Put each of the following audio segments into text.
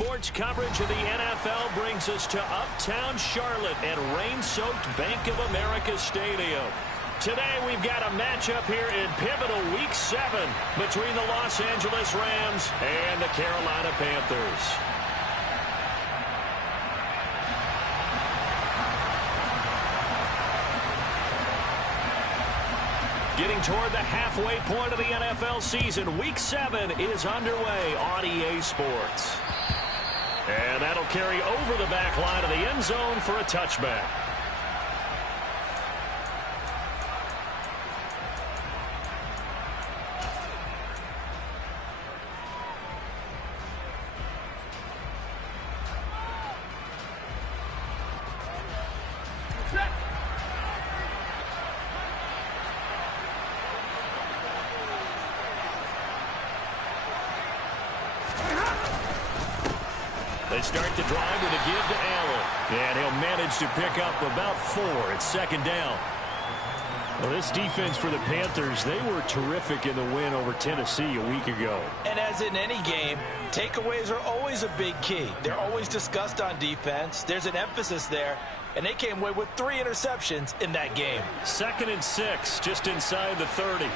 sports coverage of the NFL brings us to uptown Charlotte at rain-soaked Bank of America Stadium. Today we've got a matchup here in pivotal Week 7 between the Los Angeles Rams and the Carolina Panthers. Getting toward the halfway point of the NFL season, Week 7 is underway on EA Sports. And that'll carry over the back line of the end zone for a touchback. They start the drive with a give to Allen. And he'll manage to pick up about 4 at second down. Well, this defense for the Panthers, they were terrific in the win over Tennessee a week ago. And as in any game, takeaways are always a big key. They're always discussed on defense. There's an emphasis there. And they came away with 3 interceptions in that game. 2nd and 6, just inside the 30.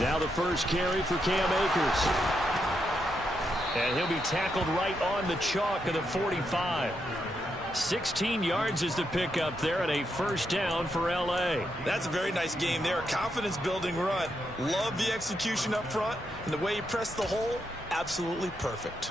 Now the first carry for Cam Akers. And he'll be tackled right on the chalk of the 45. 16 yards is the pickup there and a first down for L.A. That's a very nice game there. Confidence-building run. Love the execution up front. And the way he pressed the hole, absolutely perfect.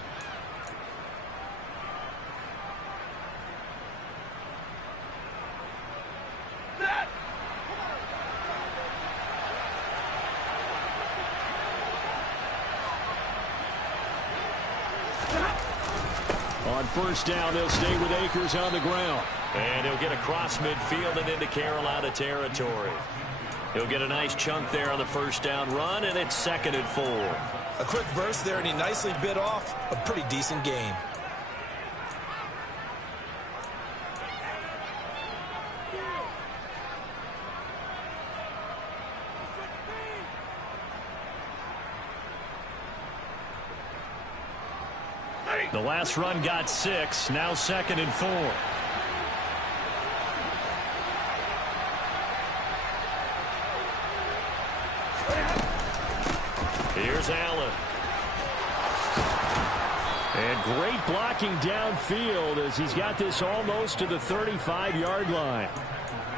On first down, they'll stay with Akers on the ground. And he'll get across midfield and into Carolina territory. He'll get a nice chunk there on the first down run, and it's 2nd and 4. A quick burst there, and he nicely bit off a pretty decent gain. The last run got 6, now 2nd and 4. Here's Allen. And great blocking downfield as he's got this almost to the 35-yard line.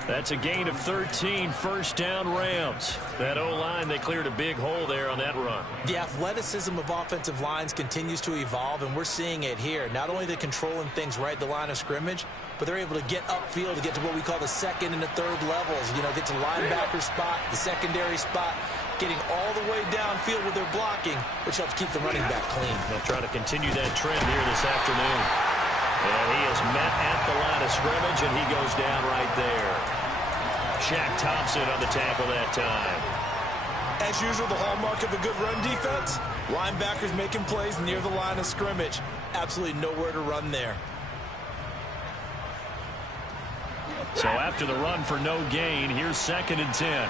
That's a gain of 13, first down Rams. That O-line, they cleared a big hole there on that run. The athleticism of offensive lines continues to evolve, and we're seeing it here. Not only are they controlling things right at the line of scrimmage, but they're able to get upfield to get to what we call the 2nd and the 3rd levels. You know, get to linebacker spot, the secondary spot, getting all the way downfield with their blocking, which helps keep the running back clean. They'll try to continue that trend here this afternoon. And he is met at the line of scrimmage, and he goes down right there. Shaq Thompson on the tackle that time. As usual, the hallmark of a good run defense, linebackers making plays near the line of scrimmage. Absolutely nowhere to run there. So after the run for no gain, here's 2nd and 10.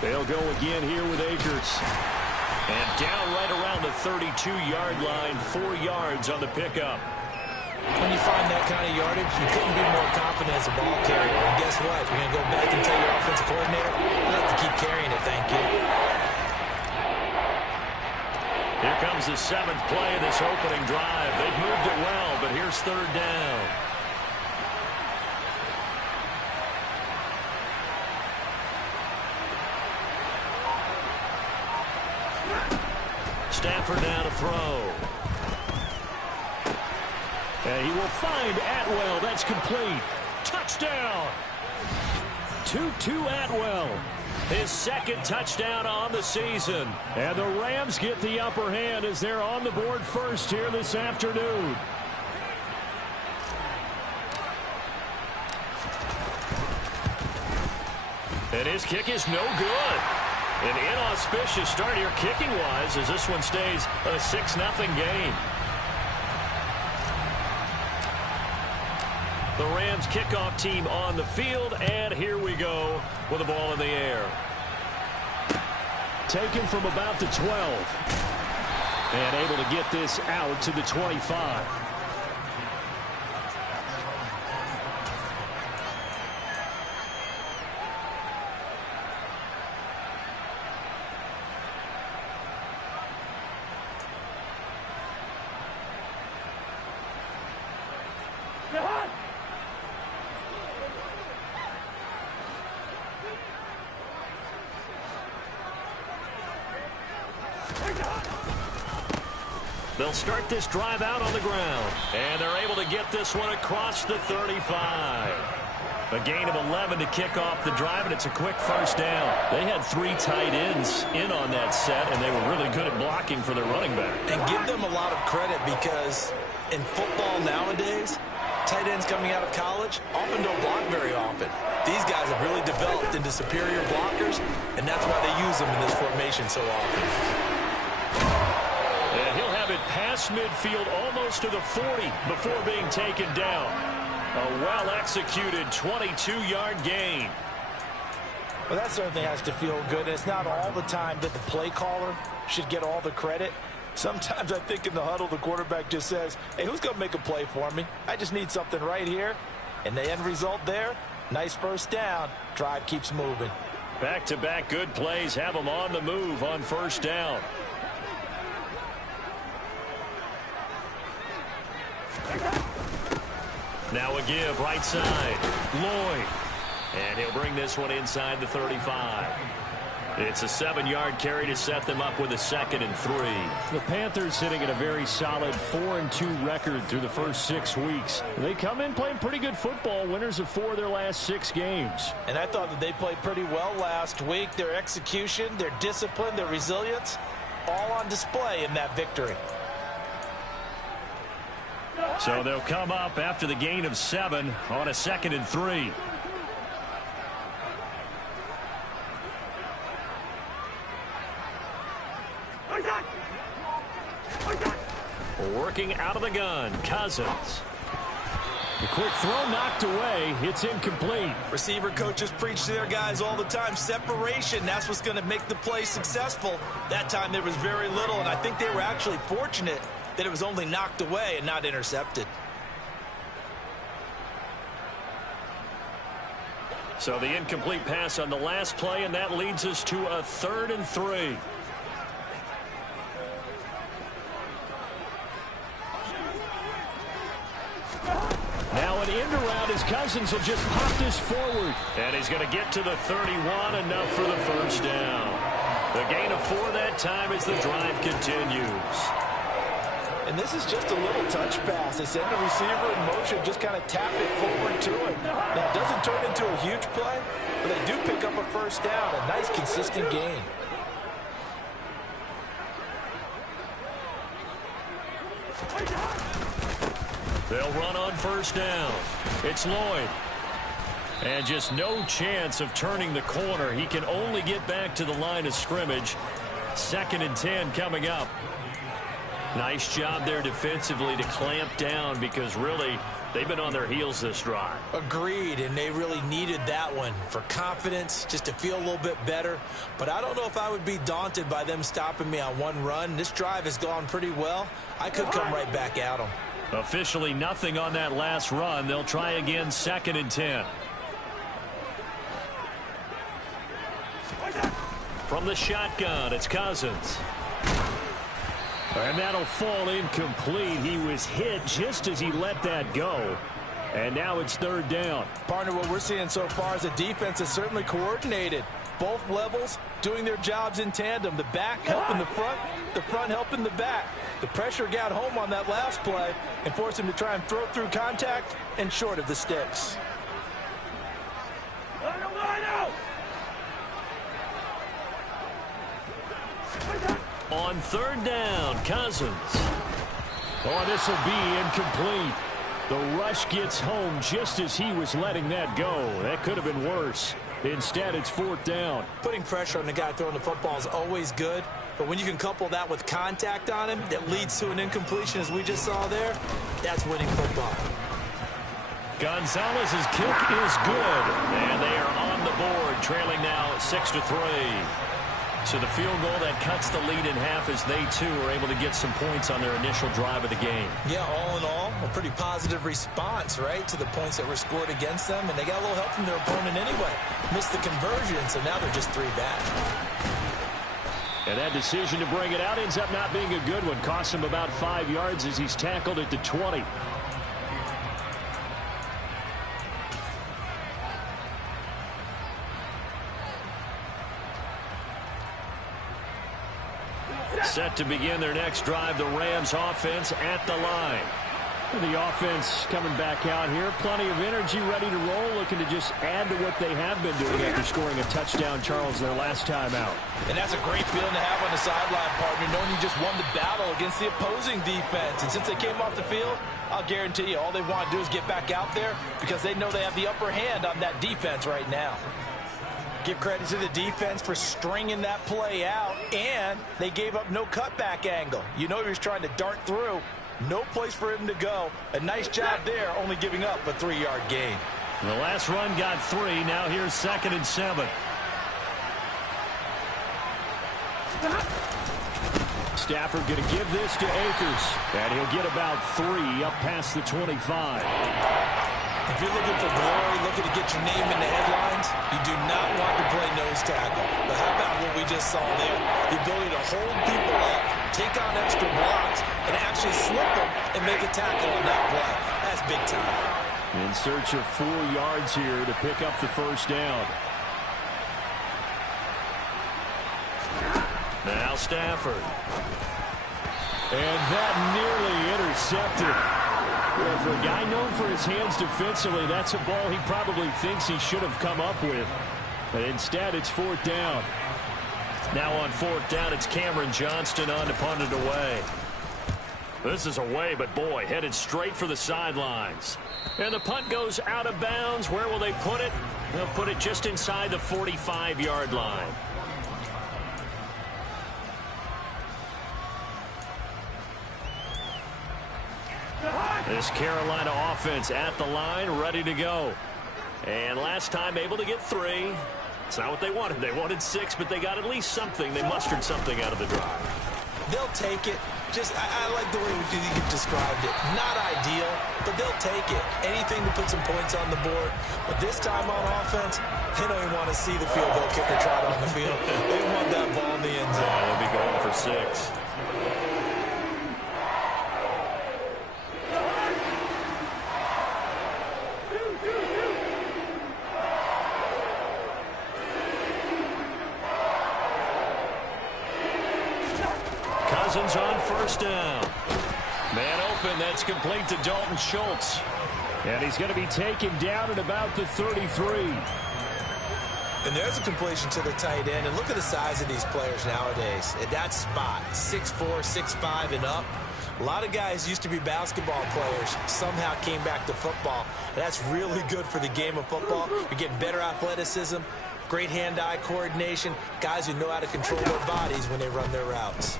They'll go again here with Akers. And down right around the 32-yard line, 4 yards on the pickup. When you find that kind of yardage, you couldn't be more confident as a ball carrier. And guess what? You're going to go back and tell your offensive coordinator, you have to keep carrying it, thank you. Here comes the 7th play of this opening drive. They've moved it well, but here's 3rd down. Stafford now to throw. And he will find Atwell. That's complete. Touchdown. Tutu Atwell. His 2nd touchdown on the season. And the Rams get the upper hand as they're on the board first here this afternoon. And his kick is no good. An inauspicious start here kicking-wise as this one stays a 6-0 game. The Rams kickoff team on the field, and here we go with the ball in the air. Taken from about the 12. And able to get this out to the 25. They'll start this drive out on the ground. And they're able to get this one across the 35. A gain of 11 to kick off the drive, and it's a quick first down. They had 3 tight ends in on that set, and they were really good at blocking for their running back. And give them a lot of credit because in football nowadays, tight ends coming out of college often don't block very often. These guys have really developed into superior blockers, and that's why they use them in this formation so often. And he'll have it past midfield almost to the 40 before being taken down. A well-executed 22-yard gain. Well, that certainly has to feel good. And it's not all the time that the play caller should get all the credit. Sometimes I think in the huddle, the quarterback just says, hey, who's going to make a play for me? I just need something right here. And the end result there, nice first down. Drive keeps moving. Back-to-back good plays have them on the move on first down. Now a give right side. Lloyd. And he'll bring this one inside the 35. It's a 7-yard carry to set them up with a 2nd and 3. The Panthers sitting at a very solid 4-2 record through the first 6 weeks. They come in playing pretty good football, winners of 4 of their last 6 games. And I thought that they played pretty well last week. Their execution, their discipline, their resilience, all on display in that victory. So they'll come up after the gain of 7 on a 2nd and 3. Working out of the gun, Cousins. The quick throw knocked away. It's incomplete. Receiver coaches preach to their guys all the time. Separation, that's what's going to make the play successful. That time there was very little, and I think they were actually fortunate that it was only knocked away and not intercepted. So the incomplete pass on the last play, and that leads us to a 3rd and 3. Now an end around as Cousins will just pop this forward. And he's going to get to the 31, enough for the first down. The gain of 4 that time as the drive continues. And this is just a little touch pass. They send the receiver in motion, just kind of tap it forward to him. Now, it doesn't turn into a huge play, but they do pick up a first down, a nice, consistent gain. They'll run on first down. It's Lloyd. And just no chance of turning the corner. He can only get back to the line of scrimmage. 2nd and 10 coming up. Nice job there defensively to clamp down because really they've been on their heels this drive. Agreed, and they really needed that one for confidence, just to feel a little bit better. But I don't know if I would be daunted by them stopping me on one run. This drive has gone pretty well. I could come right back at them. Officially nothing on that last run. They'll try again 2nd and 10. From the shotgun, it's Cousins. And that'll fall incomplete. He was hit just as he let that go. And now it's 3rd down. Partner, what we're seeing so far is a defense that's certainly coordinated. Both levels doing their jobs in tandem. The back helping the front helping the back. The pressure got home on that last play and forced him to try and throw through contact and short of the sticks. On 3rd down, Cousins. Oh, this will be incomplete. The rush gets home just as he was letting that go. That could have been worse. Instead, it's 4th down. Putting pressure on the guy throwing the football is always good, but when you can couple that with contact on him that leads to an incompletion, as we just saw there, that's winning football. Gonzalez's kick is good, and they are on the board, trailing now 6-3. So the field goal that cuts the lead in half as they, too, are able to get some points on their initial drive of the game. Yeah, all in all, a pretty positive response, right, to the points that were scored against them. And they got a little help from their opponent anyway. Missed the conversion, so now they're just 3 back. And that decision to bring it out ends up not being a good one. Costs him about 5 yards as he's tackled at the 20. Set to begin their next drive, the Rams offense at the line. The offense coming back out here. Plenty of energy, ready to roll, looking to just add to what they have been doing after scoring a touchdown, Charles, their last time out. And that's a great feeling to have on the sideline, partner, knowing you just won the battle against the opposing defense. And since they came off the field, I'll guarantee you all they want to do is get back out there because they know they have the upper hand on that defense right now. Give credit to the defense for stringing that play out, and they gave up no cutback angle. You know he was trying to dart through. No place for him to go. A nice job there, only giving up a 3-yard gain. The last run got 3. Now here's 2nd and 7. Stafford going to give this to Akers, and he'll get about 3 up past the 25. If you're looking for glory, looking to get your name in the headlines, you do not want to play nose tackle. But how about what we just saw there? The ability to hold people up, take on extra blocks, and actually slip them and make a tackle on that play. That's big time. In search of 4 yards here to pick up the first down. Now Stafford. And that nearly intercepted. Well, for a guy known for his hands defensively, that's a ball he probably thinks he should have come up with. But instead, it's 4th down. Now on 4th down, it's Cameron Johnston on to punt it away. This is away, but boy, headed straight for the sidelines. And the punt goes out of bounds. Where will they put it? They'll put it just inside the 45-yard line. This Carolina offense at the line, ready to go. And last time able to get 3. It's not what they wanted. They wanted 6, but they got at least something. They mustered something out of the drive. They'll take it. I like the way you described it. Not ideal, but they'll take it. Anything to put some points on the board. But this time on offense, they don't even want to see the field goal kicker trot on the field. They want that ball in the end zone. They'll be going for 6. Cousins on first down. Man open, that's complete to Dalton Schultz. And he's going to be taken down at about the 33. And there's a completion to the tight end. And look at the size of these players nowadays. At that spot, 6'4", 6'5", and up. A lot of guys used to be basketball players, somehow came back to football. And that's really good for the game of football. You're getting better athleticism, great hand-eye coordination, guys who know how to control their bodies when they run their routes.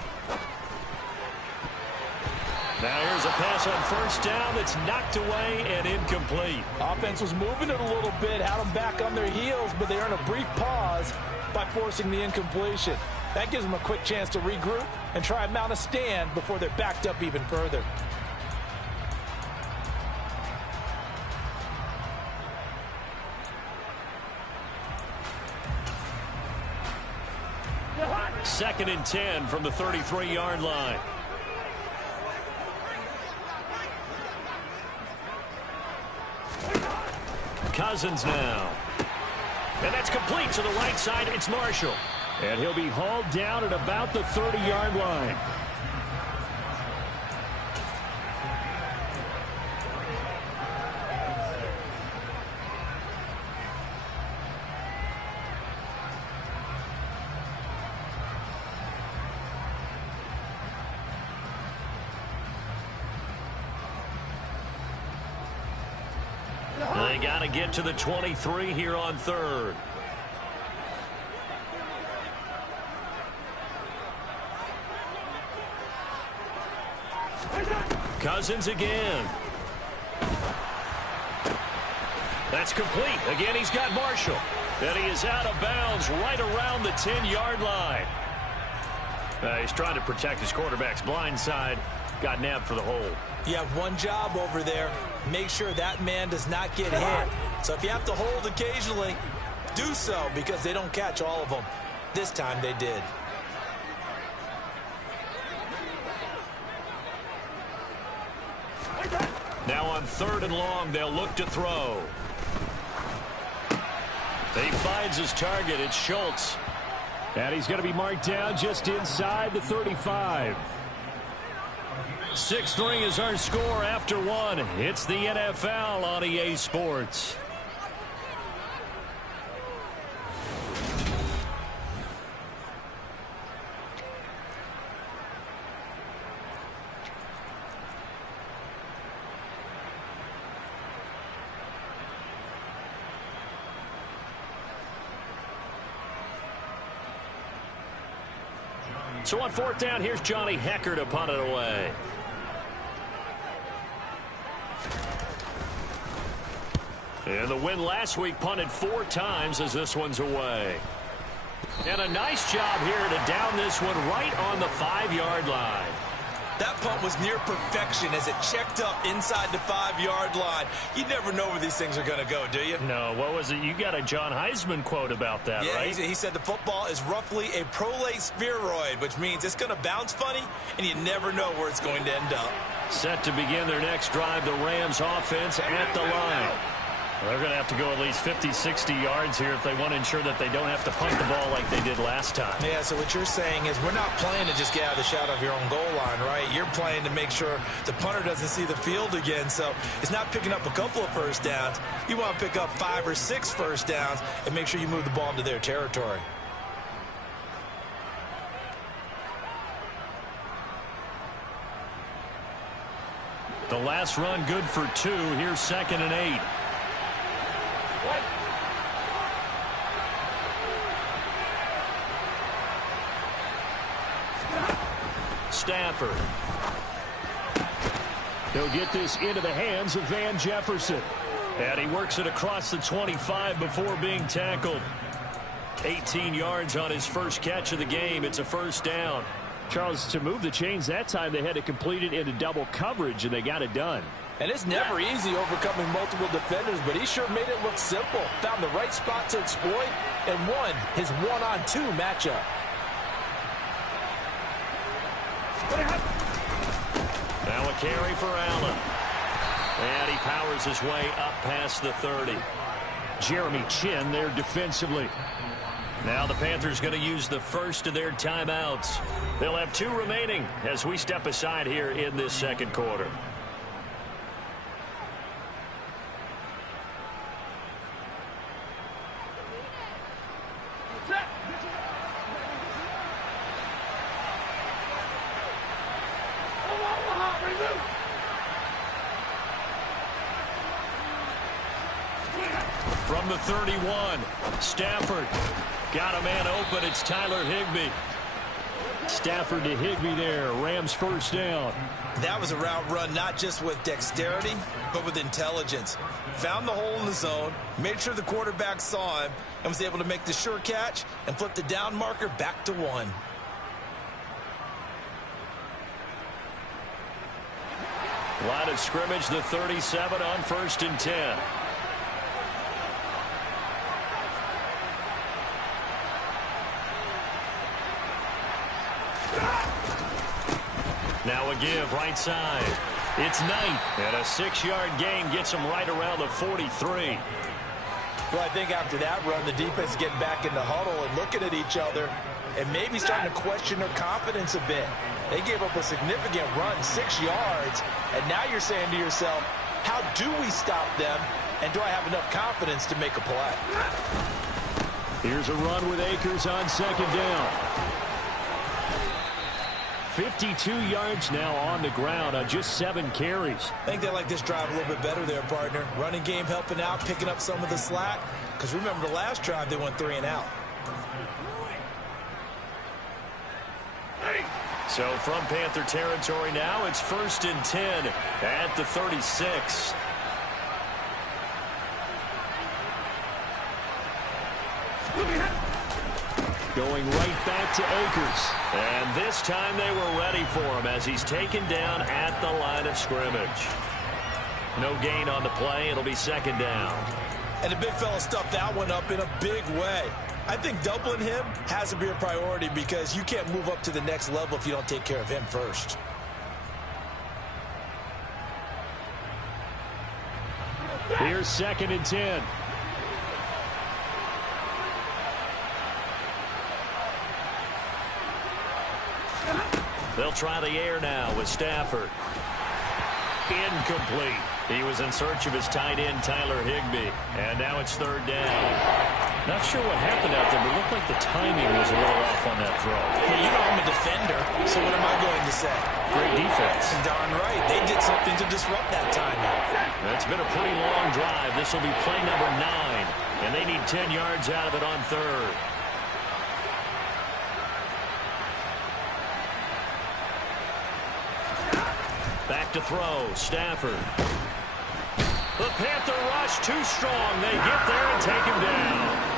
Now here's a pass on first down that's knocked away and incomplete. Offense was moving it a little bit, had them back on their heels, but they earned a brief pause by forcing the incompletion. That gives them a quick chance to regroup and try and mount a stand before they're backed up even further. Second and 10 from the 33-yard line. Cousins now. And that's complete to the right side. It's Marshall. And he'll be hauled down at about the 30-yard line. They got to get to the 23 here on 3rd. Cousins again. That's complete. Again, he's got Marshall. And he is out of bounds right around the 10-yard line. He's trying to protect his quarterback's blind side. Got nabbed for the hold. You have one job over there. Make sure that man does not get hit. So if you have to hold occasionally, do so, because they don't catch all of them. This time they did. Now on 3rd and long, they'll look to throw. He finds his target. It's Schultz. And he's going to be marked down just inside the 35. 6-3 is our score after one. It's the NFL on EA Sports. So on 4th down, here's Johnny Hekker to punt it away. And the win last week punted 4 times as this one's away. And a nice job here to down this one right on the 5-yard line. That punt was near perfection as it checked up inside the 5-yard line. You never know where these things are going to go, do you? No, what was it? You got a John Heisman quote about that, right? Yeah, he said the football is roughly a prolate spheroid, which means it's going to bounce funny, and you never know where it's going to end up. Set to begin their next drive, the Rams offense at the line. Well, they're going to have to go at least 50, 60 yards here if they want to ensure that they don't have to punt the ball like they did last time. Yeah, so what you're saying is we're not playing to just get out of the shadow of your own goal line, right? You're playing to make sure the punter doesn't see the field again. So it's not picking up a couple of first downs. You want to pick up 5 or 6 first downs and make sure you move the ball into their territory. The last run good for 2. Here's 2nd and 8. Stafford. He'll get this into the hands of Van Jefferson. And he works it across the 25 before being tackled. 18 yards on his first catch of the game. It's a first down. Charles, to move the chains that time, they had to complete it into double coverage, and they got it done. And it's never easy overcoming multiple defenders, but he sure made it look simple. Found the right spot to exploit and won his 1-on-2 matchup. Now a carry for Allen. And he powers his way up past the 30. Jeremy Chin there defensively. Now the Panthers going to use the first of their timeouts. They'll have 2 remaining as we step aside here in this second quarter. From the 31, Stafford got a man open. It's Tyler Higbee. Stafford to Higbee there. Rams first down. That was a route run not just with dexterity, but with intelligence. Found the hole in the zone, made sure the quarterback saw him, and was able to make the sure catch and flip the down marker back to 1. Line of scrimmage, the 37 on 1st and 10. Now a give right side. It's Knight. And a 6-yard gain gets him right around the 43. Well, I think after that run, the defense is getting back in the huddle and looking at each other and maybe starting to question their confidence a bit. They gave up a significant run, 6 yards, and now you're saying to yourself, how do we stop them, and do I have enough confidence to make a play? Here's a run with Akers on 2nd down. 52 yards now on the ground on just 7 carries. I think they like this drive a little bit better there, partner. Running game helping out, picking up some of the slack. Because remember the last drive, they went 3 and out. So from Panther territory now, it's 1st and 10 at the 36. Going right back to Akers. And this time they were ready for him as he's taken down at the line of scrimmage. No gain on the play. It'll be second down. And the big fella stuffed that one up in a big way. I think doubling him has to be a priority because you can't move up to the next level if you don't take care of him first. Here's 2nd and 10. They'll try the air now with Stafford. Incomplete. He was in search of his tight end, Tyler Higbee. And now it's 3rd down. Not sure what happened out there, but it looked like the timing was a little off on that throw. Hey, you know I'm a defender, so what am I going to say? Great defense. Darn right. They did something to disrupt that timing. It's been a pretty long drive. This will be play number 9. And they need 10 yards out of it on 3rd. Back to throw. Stafford. The Panther rush too strong. They get there and take him down.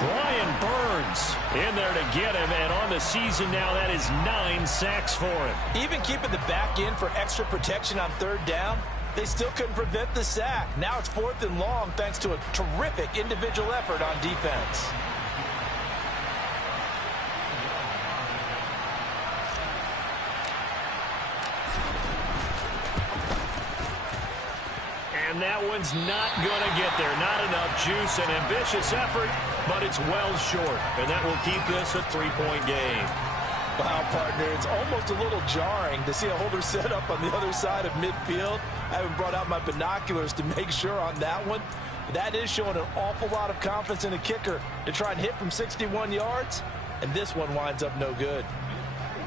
Brian Burns in there to get him. And on the season now, that is 9 sacks for him. Even keeping the back in for extra protection on 3rd down, they still couldn't prevent the sack. Now it's 4th and long thanks to a terrific individual effort on defense. And that one's not going to get there. Not enough juice. An ambitious effort, but it's well short. And that will keep this a 3-point game. Wow, partner, it's almost a little jarring to see a holder set up on the other side of midfield. I haven't brought out my binoculars to make sure on that one. That is showing an awful lot of confidence in the kicker to try and hit from 61 yards. And this one winds up no good.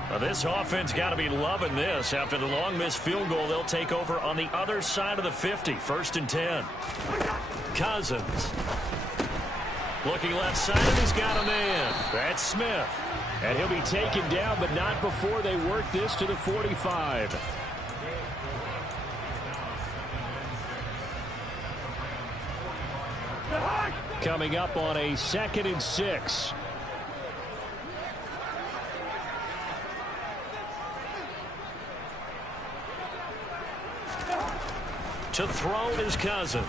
Well, this offense got to be loving this. After the long missed field goal, they'll take over on the other side of the 50. 1st and 10. Cousins. Looking left side, and he's got a man. That's Smith. And he'll be taken down, but not before they work this to the 45. Coming up on a 2nd and 6. To throw is Cousins.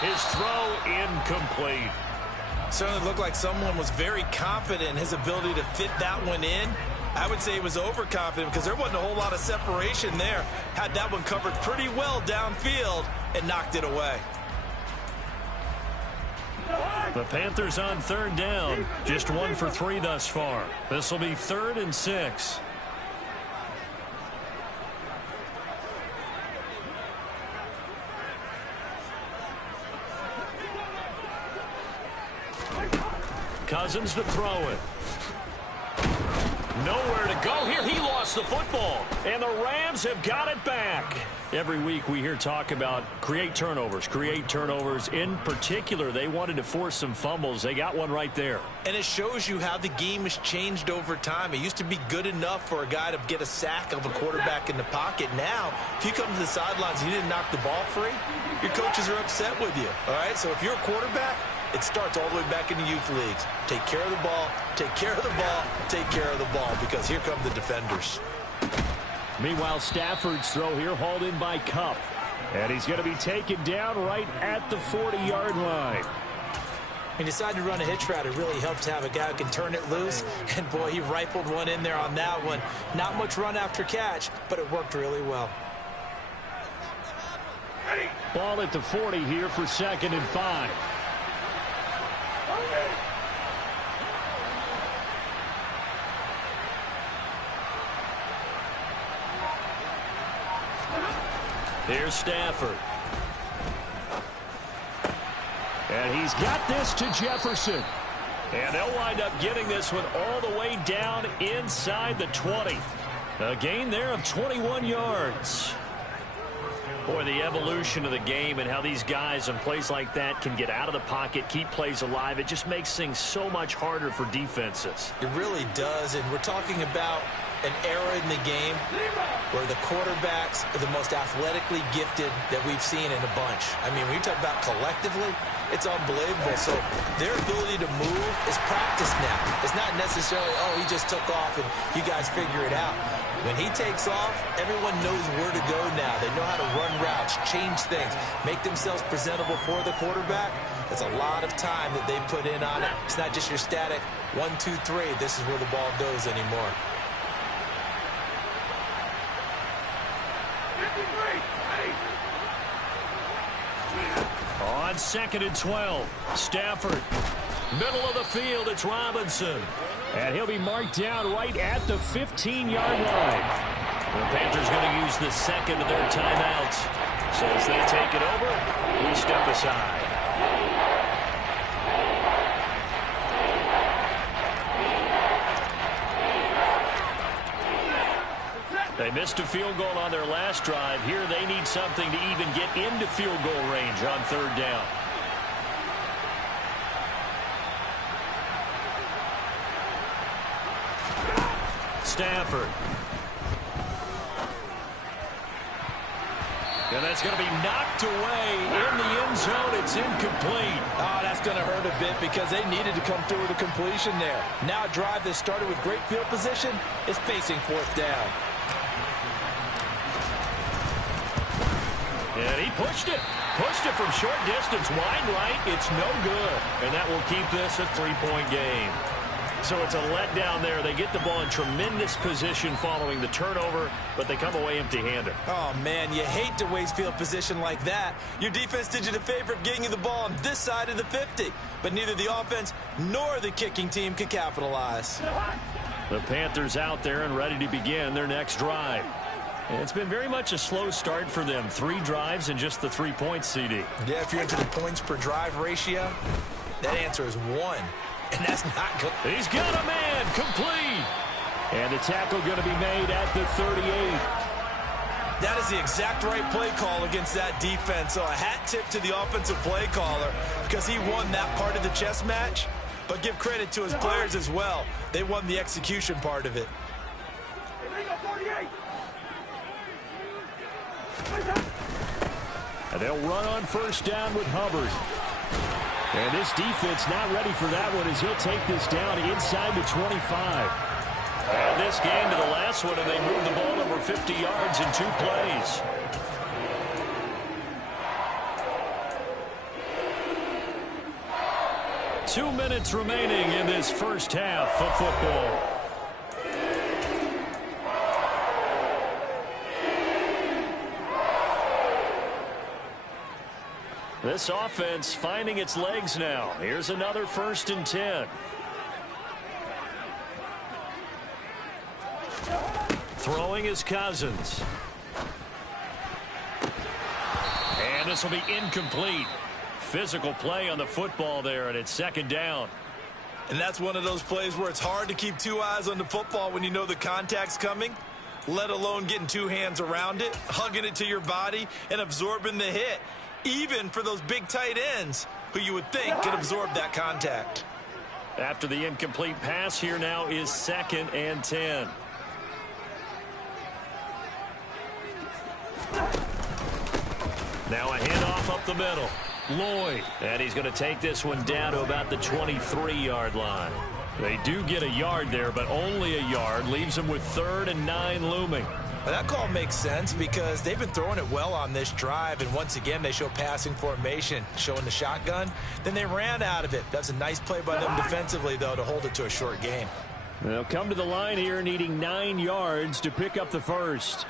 His throw incomplete. Certainly looked like someone was very confident in his ability to fit that one in. I would say he was overconfident because there wasn't a whole lot of separation there. Had that one covered pretty well downfield and knocked it away. The Panthers on 3rd down. Just 1 for 3 thus far. This will be 3rd and 6. Cousins to throw it. Nowhere to go here. He lost the football. And the Rams have got it back. Every week we hear talk about create turnovers. In particular, they wanted to force some fumbles. They got one right there. And it shows you how the game has changed over time. It used to be good enough for a guy to get a sack of a quarterback in the pocket. Now, if you come to the sidelines and you didn't knock the ball free, your coaches are upset with you. All right, so if you're a quarterback, it starts all the way back in the youth leagues. Take care of the ball, take care of the ball, take care of the ball, because here come the defenders. Meanwhile, Stafford's throw here hauled in by Kupp. And he's going to be taken down right at the 40-yard line. He decided to run a hitch route. It really helps to have a guy who can turn it loose. And, boy, he rifled one in there on that one. Not much run after catch, but it worked really well. Ball at the 40 here for 2nd and 5. Here's Stafford. And he's got this to Jefferson. And they'll wind up getting this one all the way down inside the 20. A gain there of 21 yards. Boy, the evolution of the game and how these guys in plays like that can get out of the pocket, keep plays alive, it just makes things so much harder for defenses. It really does, and we're talking about an era in the game where the quarterbacks are the most athletically gifted that we've seen in a bunch. I mean, when you talk about collectively, it's unbelievable. So their ability to move is practiced now. It's not necessarily, oh, he just took off and you guys figure it out. When he takes off, everyone knows where to go now. They know how to run routes, change things, make themselves presentable for the quarterback. That's a lot of time that they put in on it. It's not just your static 1, 2, 3. This is where the ball goes anymore. On 2nd and 12, Stafford. Middle of the field, it's Robinson. And he'll be marked down right at the 15-yard line. The Panthers going to use the second of their timeouts. So as they take it over, we step aside. They missed a field goal on their last drive. Here they need something to even get into field goal range on 3rd down. Stafford. And that's going to be knocked away in the end zone. It's incomplete. Oh, that's going to hurt a bit because they needed to come through with a completion there. Now a drive that started with great field position is facing 4th down. And he pushed it. Pushed it from short distance, wide right. It's no good. And that will keep this a 3-point game. So it's a letdown there. They get the ball in tremendous position following the turnover, but they come away empty-handed. Oh, man, you hate to waste field position like that. Your defense did you the favor of getting you the ball on this side of the 50. But neither the offense nor the kicking team could capitalize. The Panthers out there and ready to begin their next drive. And it's been very much a slow start for them. 3 drives and just the 3 points, CD. Yeah, if you're into the points per drive ratio, that answer is 1. And that's not good. He's got a man complete. And the tackle going to be made at the 38. That is the exact right play call against that defense. So a hat tip to the offensive play caller because he won that part of the chess match. But give credit to his players as well. They won the execution part of it. And they'll run on 1st down with Hubbard. And this defense not ready for that one as he'll take this down inside the 25. And this game to the last one, and they move the ball over 50 yards in 2 plays. Two minutes remaining in this first half of football. This offense finding its legs now. Here's another 1st and 10. Throwing is Cousins. And this will be incomplete. Physical play on the football there, and it's 2nd down. And that's one of those plays where it's hard to keep 2 eyes on the football when you know the contact's coming, let alone getting 2 hands around it, hugging it to your body, and absorbing the hit. Even for those big tight ends who you would think can absorb that contact. After the incomplete pass, here now is 2nd and 10. Now a handoff up the middle. Lloyd. And he's going to take this one down to about the 23-yard line. They do get a yard there, but only a yard. Leaves them with 3rd and 9 looming. That call makes sense because they've been throwing it well on this drive, and once again they show passing formation, showing the shotgun. Then they ran out of it. That's a nice play by them defensively, though, to hold it to a short gain. They'll come to the line here needing 9 yards to pick up the first.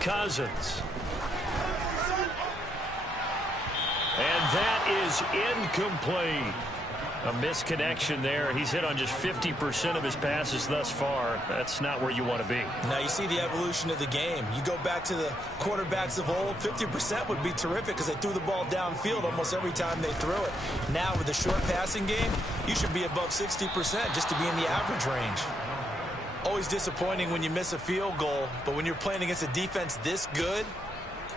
Cousins. And that is incomplete. A misconnection there. He's hit on just 50% of his passes thus far. That's not where you want to be. Now you see the evolution of the game. You go back to the quarterbacks of old, 50% would be terrific because they threw the ball downfield almost every time they threw it. Now with the short passing game, you should be above 60% just to be in the average range. Always disappointing when you miss a field goal, but when you're playing against a defense this good,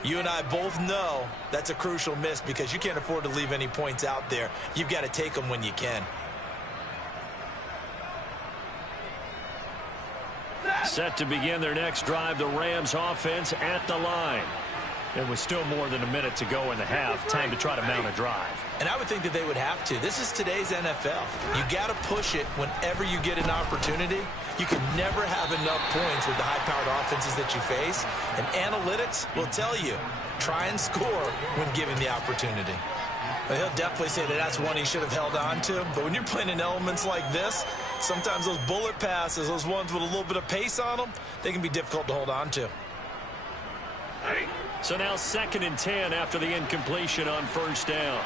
you and I both know that's a crucial miss because you can't afford to leave any points out there. You've got to take them when you can. Set to begin their next drive, the Rams offense at the line. It was still more than a minute to go in the half. Time to try to mount a drive. And I would think that they would have to. This is today's NFL. You got to push it whenever you get an opportunity. You can never have enough points with the high-powered offenses that you face. And analytics will tell you, try and score when given the opportunity. But he'll definitely say that that's one he should have held on to. But when you're playing in elements like this, sometimes those bullet passes, those ones with a little bit of pace on them, they can be difficult to hold on to. So now 2nd and 10 after the incompletion on first down.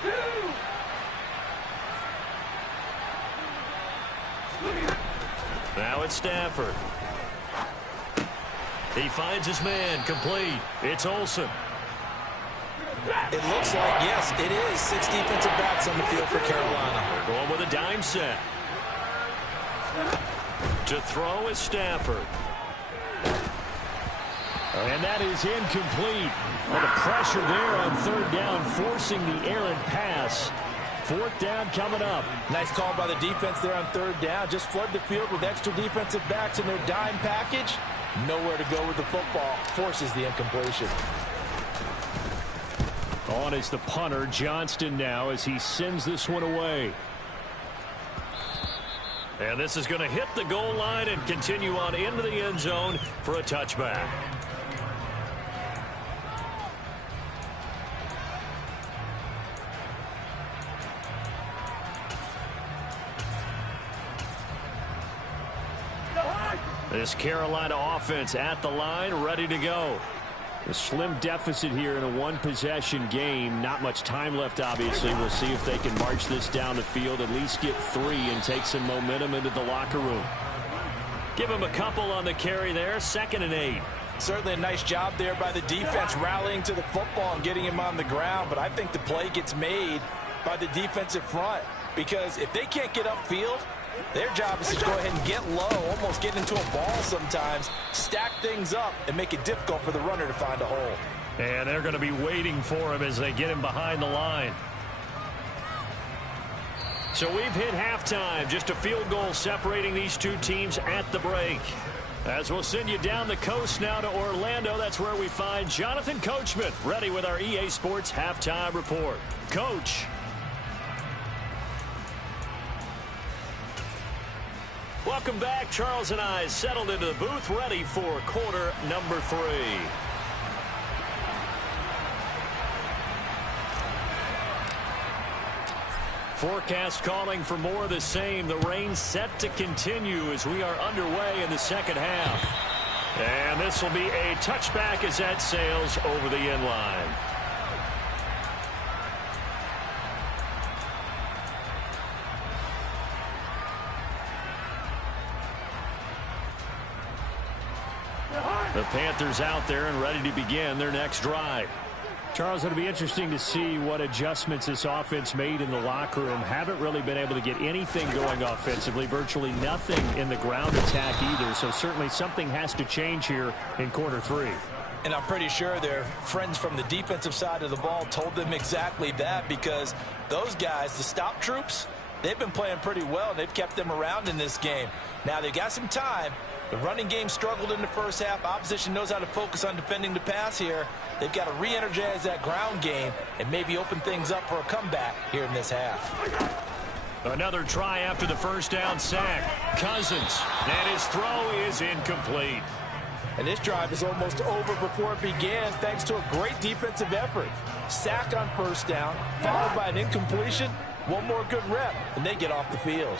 22. Now it's Stafford. He finds his man, complete. It's Olsen. It looks like, yes, it is 6 defensive backs on the field for Carolina. They're going with a dime set. To throw is Stafford. And that is incomplete. Well, the pressure there on 3rd down, forcing the errant pass. 4th down coming up. Nice call by the defense there on 3rd down. Just flood the field with extra defensive backs in their dime package. Nowhere to go with the football. Forces the incompletion. On is the punter, Johnston, now as he sends this one away. And this is going to hit the goal line and continue on into the end zone for a touchback. This Carolina offense at the line, ready to go. A slim deficit here in a one-possession game. Not much time left, obviously. We'll see if they can march this down the field, at least get 3 and take some momentum into the locker room. Give him a couple on the carry there. 2nd and 8. Certainly a nice job there by the defense rallying to the football and getting him on the ground. But I think the play gets made by the defensive front, because if they can't get upfield, their job is to go ahead and get low, almost get into a ball sometimes, stack things up, and make it difficult for the runner to find a hole. And they're going to be waiting for him as they get him behind the line. So we've hit halftime. Just a field goal separating these two teams at the break. As we'll send you down the coast now to Orlando, that's where we find Jonathan Coachman, ready with our EA Sports Halftime Report. Coach. Welcome back. Charles and I settled into the booth, ready for quarter number 3. Forecast calling for more of the same. The rain set to continue as we are underway in the second half. And this will be a touchback as that sails over the end line. The Panthers out there and ready to begin their next drive. Charles, it'll be interesting to see what adjustments this offense made in the locker room. Haven't really been able to get anything going offensively. Virtually nothing in the ground attack either. So certainly something has to change here in quarter 3. And I'm pretty sure their friends from the defensive side of the ball told them exactly that, because those guys, the stop troops, they've been playing pretty well. They've kept them around in this game. Now they've got some time. The running game struggled in the first half. Opposition knows how to focus on defending the pass here. They've got to re-energize that ground game and maybe open things up for a comeback here in this half. Another try after the first down sack. Cousins, and his throw is incomplete. And this drive is almost over before it began, thanks to a great defensive effort. Sack on first down, followed by an incompletion. One more good rep, and they get off the field.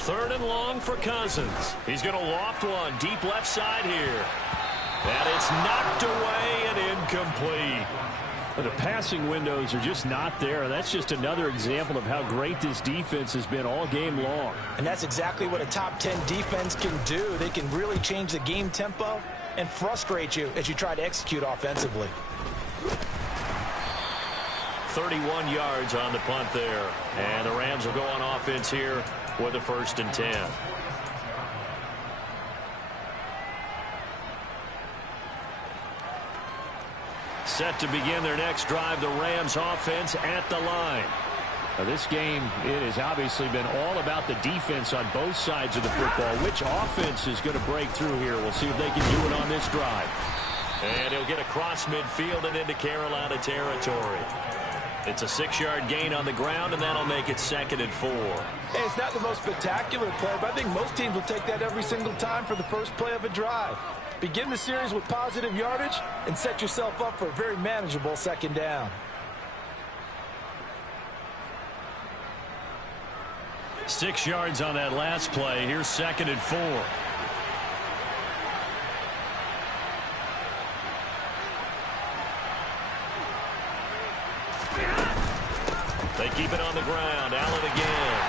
Third and long for Cousins. He's going to loft one deep left side here. And it's knocked away and incomplete. The passing windows are just not there. That's just another example of how great this defense has been all game long. And that's exactly what a top 10 defense can do. They can really change the game tempo and frustrate you as you try to execute offensively. 31 yards on the punt there. And the Rams will go on offense here with a 1st and 10. Set to begin their next drive, the Rams offense at the line. Now, this game, it has obviously been all about the defense on both sides of the football. Which offense is going to break through here? We'll see if they can do it on this drive. And he'll get across midfield and into Carolina territory. It's a 6-yard gain on the ground, and that'll make it 2nd and 4. Hey, it's not the most spectacular play, but I think most teams will take that every single time for the first play of a drive. Begin the series with positive yardage and set yourself up for a very manageable 2nd down. 6 yards on that last play. Here's 2nd and 4. They keep it on the ground. Allen again.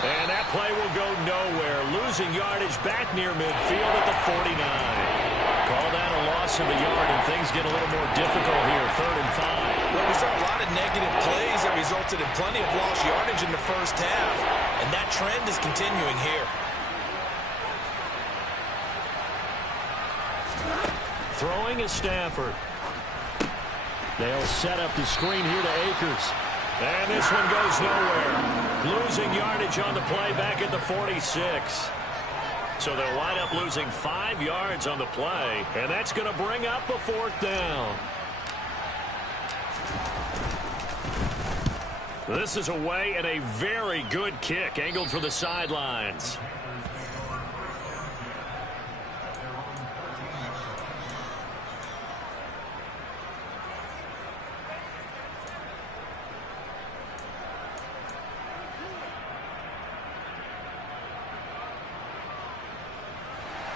And that play will go nowhere. Losing yardage back near midfield at the 49. Call that a loss of a yard, and things get a little more difficult here. 3rd and 5. Well, we saw a lot of negative plays that resulted in plenty of lost yardage in the first half, and that trend is continuing here. Throwing is Stafford. They'll set up the screen here to Akers. And this one goes nowhere. Losing yardage on the play back at the 46. So they'll wind up losing 5 yards on the play, and that's going to bring up a 4th down. This is away and a very good kick, angled for the sidelines.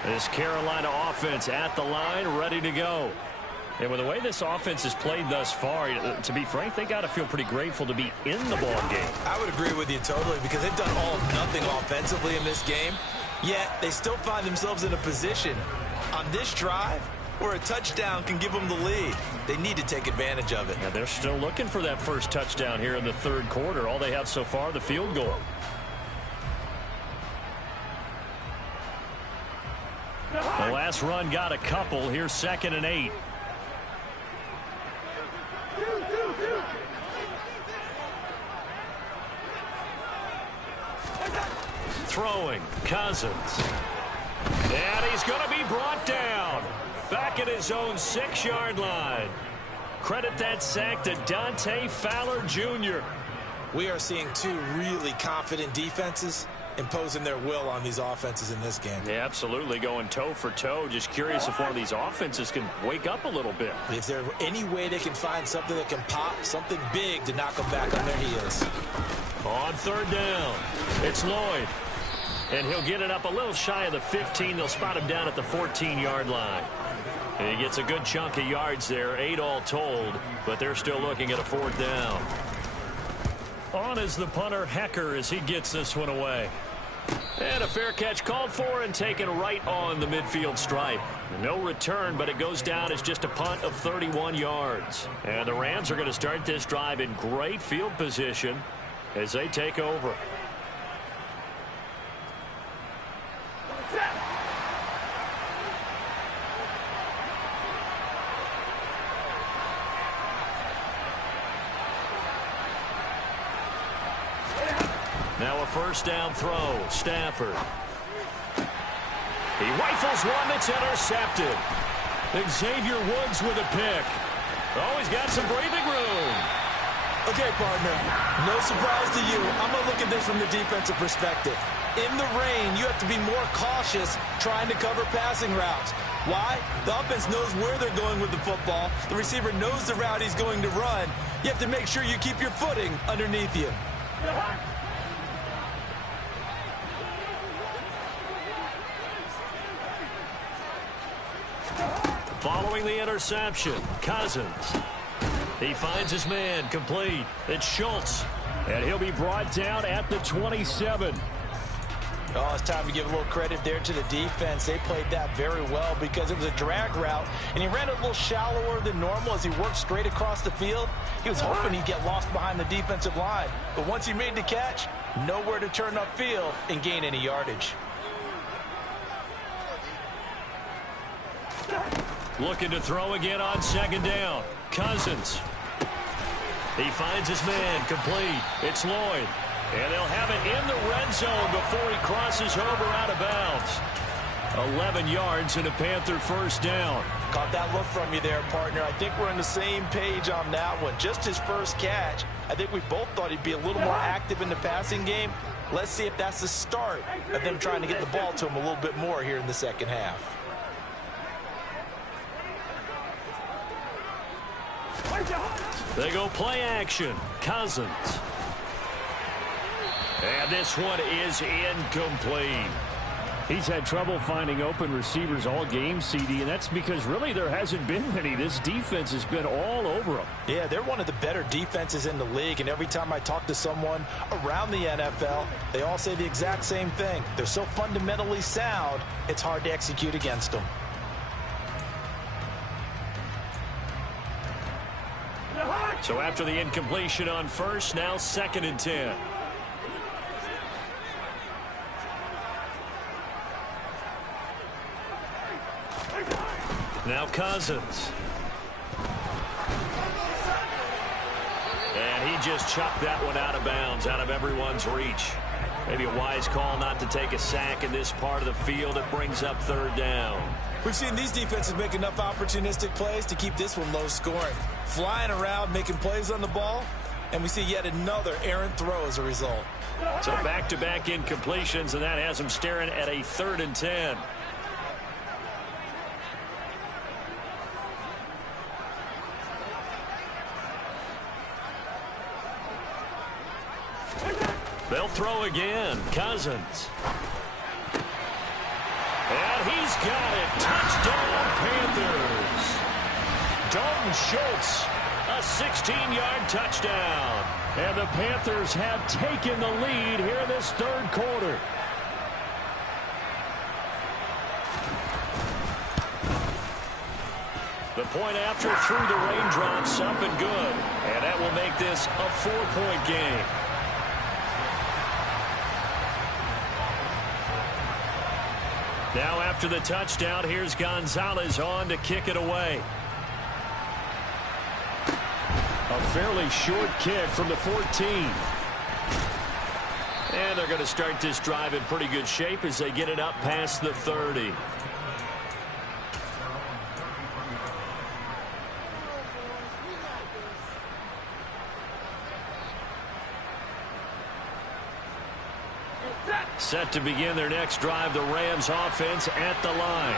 This Carolina offense at the line, ready to go. And with the way this offense has played thus far, to be frank, they got to feel pretty grateful to be in the ball game. I would agree with you totally, because they've done all of nothing offensively in this game, yet they still find themselves in a position on this drive where a touchdown can give them the lead. They need to take advantage of it. Yeah, they're still looking for that first touchdown here in the 3rd quarter. All they have so far, the field goal. The last run got a couple. Here's 2nd and 8. Throwing, Cousins. And he's going to be brought down. Back at his own 6-yard line. Credit that sack to Dante Fowler Jr. We are seeing 2 really confident defenses imposing their will on these offenses in this game. Yeah, absolutely, going toe for toe. Just curious if one of these offenses can wake up a little bit. Is there any way they can find something that can pop, something big to knock them back on their heels? On 3rd down, it's Lloyd. And he'll get it up a little shy of the 15. They'll spot him down at the 14-yard line. And he gets a good chunk of yards there, 8 all told, but they're still looking at a 4th down. On is the punter, Hecker, as he gets this one away. And a fair catch called for and taken right on the midfield stripe. No return, but it goes down as just a punt of 31 yards. And the Rams are going to start this drive in great field position as they take over. Now a 1st down throw, Stafford. He rifles one that's intercepted. Xavier Woods with a pick. Oh, he's got some breathing room. Okay, partner, no surprise to you. I'm going to look at this from the defensive perspective. In the rain, you have to be more cautious trying to cover passing routes. Why? The offense knows where they're going with the football. The receiver knows the route he's going to run. You have to make sure you keep your footing underneath you. Following the interception, Cousins. He finds his man, complete. It's Schultz, and he'll be brought down at the 27. Oh, it's time to give a little credit there to the defense. They played that very well because it was a drag route, and he ran it a little shallower than normal as he worked straight across the field. He was hoping he'd get lost behind the defensive line, but once he made the catch, nowhere to turn upfield and gain any yardage. Looking to throw again on second down. Cousins. He finds his man, complete. It's Lloyd. And they'll have it in the red zone before he crosses over out of bounds. 11 yards and a Panther first down. Caught that look from you there, partner. I think we're on the same page on that one. Just his first catch. I think we both thought he'd be a little more active in the passing game. Let's see if that's the start of them trying to get the ball to him a little bit more here in the second half. They go play action. Cousins. And this one is incomplete. He's had trouble finding open receivers all game, CD, and that's because really there hasn't been many. This defense has been all over them. Yeah, they're one of the better defenses in the league, and every time I talk to someone around the NFL, they all say the exact same thing. They're so fundamentally sound, it's hard to execute against them. So after the incompletion on first, now 2nd and 10. Now Cousins. And he just chucked that one out of bounds, out of everyone's reach. Maybe a wise call not to take a sack in this part of the field. It brings up 3rd down. We've seen these defenses make enough opportunistic plays to keep this one low scoring. Flying around, making plays on the ball, and we see yet another errant throw as a result. So back-to-back incompletions, and that has him staring at a 3rd and 10. They'll throw again. Cousins. And he's got it. Touchdown, Panthers. Dalton Schultz, a 16-yard touchdown. And the Panthers have taken the lead here in this 3rd quarter. The point after through the raindrops, up and good. And that will make this a 4-point game. Now after the touchdown, here's Gonzalez on to kick it away. A fairly short kick from the 14. And they're going to start this drive in pretty good shape as they get it up past the 30. Set to begin their next drive, the Rams offense at the line.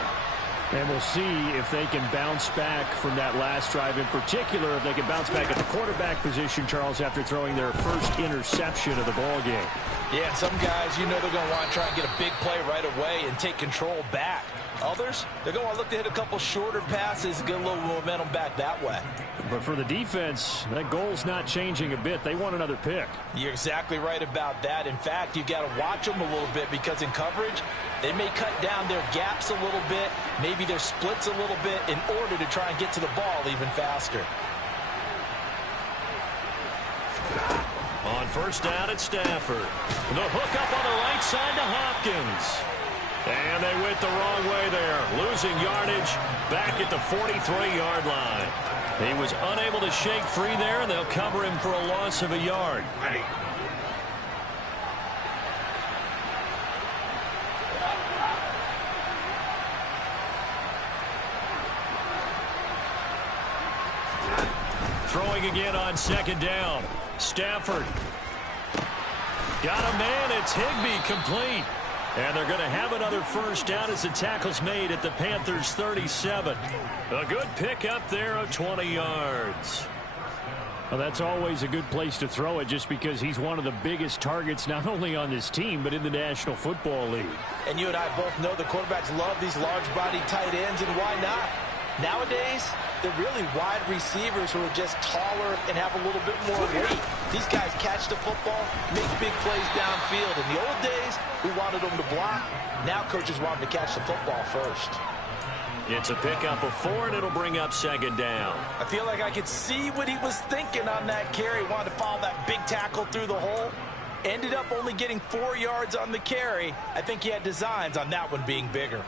And we'll see if they can bounce back from that last drive, in particular if they can bounce back at the quarterback position, Charles, after throwing their first interception of the ball game. Yeah, some guys, you know they're going to want to try and get a big play right away and take control back. Others, they're going to look to hit a couple shorter passes and get a little momentum back that way. But for the defense, that goal's not changing a bit. They want another pick. You're exactly right about that. In fact, you've got to watch them a little bit because in coverage, they may cut down their gaps a little bit, maybe their splits a little bit in order to try and get to the ball even faster. On first down at Stafford. The hook up on the right side to Hopkins. And they went the wrong way there. Losing yardage back at the 43-yard line. He was unable to shake free there, and they'll cover him for a loss of a yard. Ready. Throwing again on second down. Stafford. Got a man. It's Higbee, complete. And they're going to have another first down as the tackle's made at the Panthers' 37. A good pickup there of 20 yards. Well, that's always a good place to throw it just because he's one of the biggest targets not only on this team but in the National Football League. And you and I both know the quarterbacks love these large-bodied tight ends, and why not? Nowadays, they're really wide receivers who are just taller and have a little bit more weight. These guys catch the football, make big plays downfield. In the old days, we wanted them to block. Now coaches want them to catch the football first. It's a pickup of 4, and it'll bring up second down. I feel like I could see what he was thinking on that carry. Wanted to follow that big tackle through the hole. Ended up only getting 4 yards on the carry. I think he had designs on that one being bigger.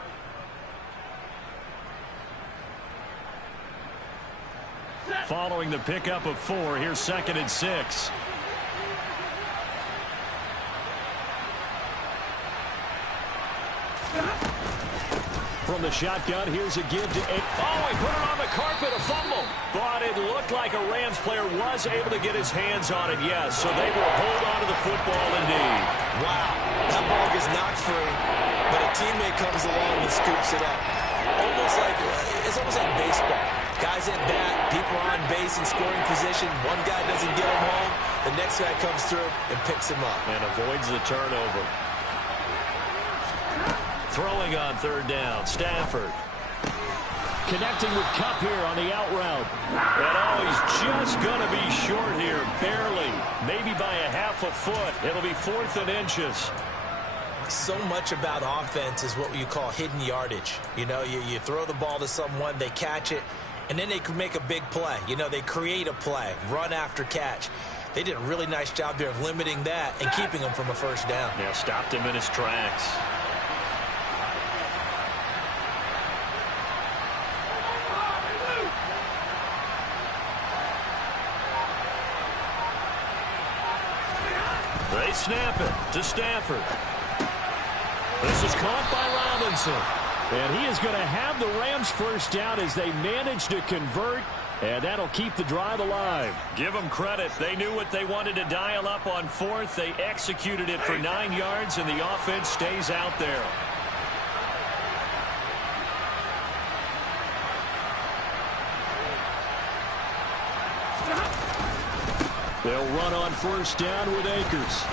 Following the pickup of 4, here's 2nd and 6. From the shotgun, here's a give to 8. Oh, he put it on the carpet, a fumble. But it looked like a Rams player was able to get his hands on it, yes. So they will hold on to the football indeed. Wow, that ball gets knocked free, but a teammate comes along and scoops it up. It's almost like baseball. Guys at bat, people are on base in scoring position. One guy doesn't get him home. The next guy comes through and picks him up. And avoids the turnover. Throwing on 3rd down, Stafford. Connecting with Kupp here on the out route. And oh, he's just going to be short here, barely. Maybe by a half a foot. It'll be 4th and inches. So much about offense is what you call hidden yardage. You know, you throw the ball to someone, they catch it, and then they can make a big play. You know, they create a play, run after catch. They did a really nice job there of limiting that and keeping him from a first down. Yeah, stopped him in his tracks. They snap it to Stafford. This is caught by Robinson. And he is going to have the Rams first down as they manage to convert. And that'll keep the drive alive. Give them credit. They knew what they wanted to dial up on 4th. They executed it for 9 yards, and the offense stays out there. They'll run on first down with Akers.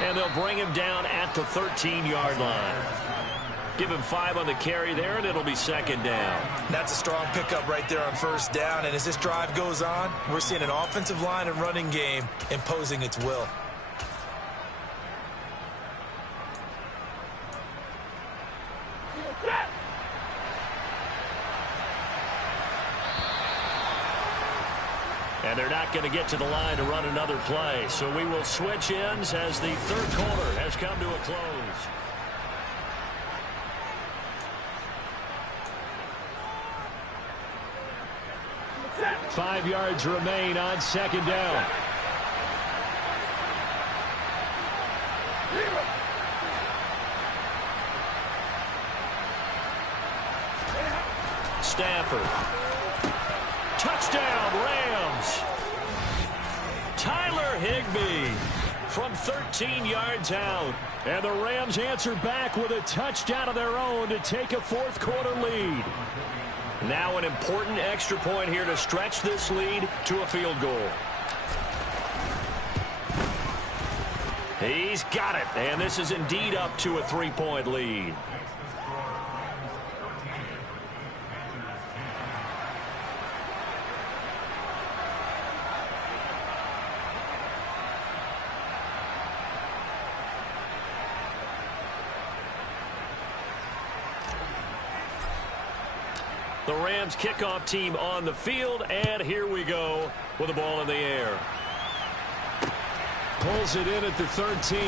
And they'll bring him down at the 13-yard line. Give him 5 on the carry there, and it'll be 2nd down. That's a strong pickup right there on first down. And as this drive goes on, we're seeing an offensive line and running game imposing its will. And they're not going to get to the line to run another play. So we will switch ends as the 3rd quarter has come to a close. Five yards remain on 2nd down. Stafford. Touchdown, Rams. Tyler Higbee from 13 yards out. And the Rams answer back with a touchdown of their own to take a 4th quarter lead. Now an important extra point here to stretch this lead to a field goal. He's got it, and this is indeed up to a 3-point lead. The Rams kickoff team on the field, and here we go with the ball in the air. Pulls it in at the 13.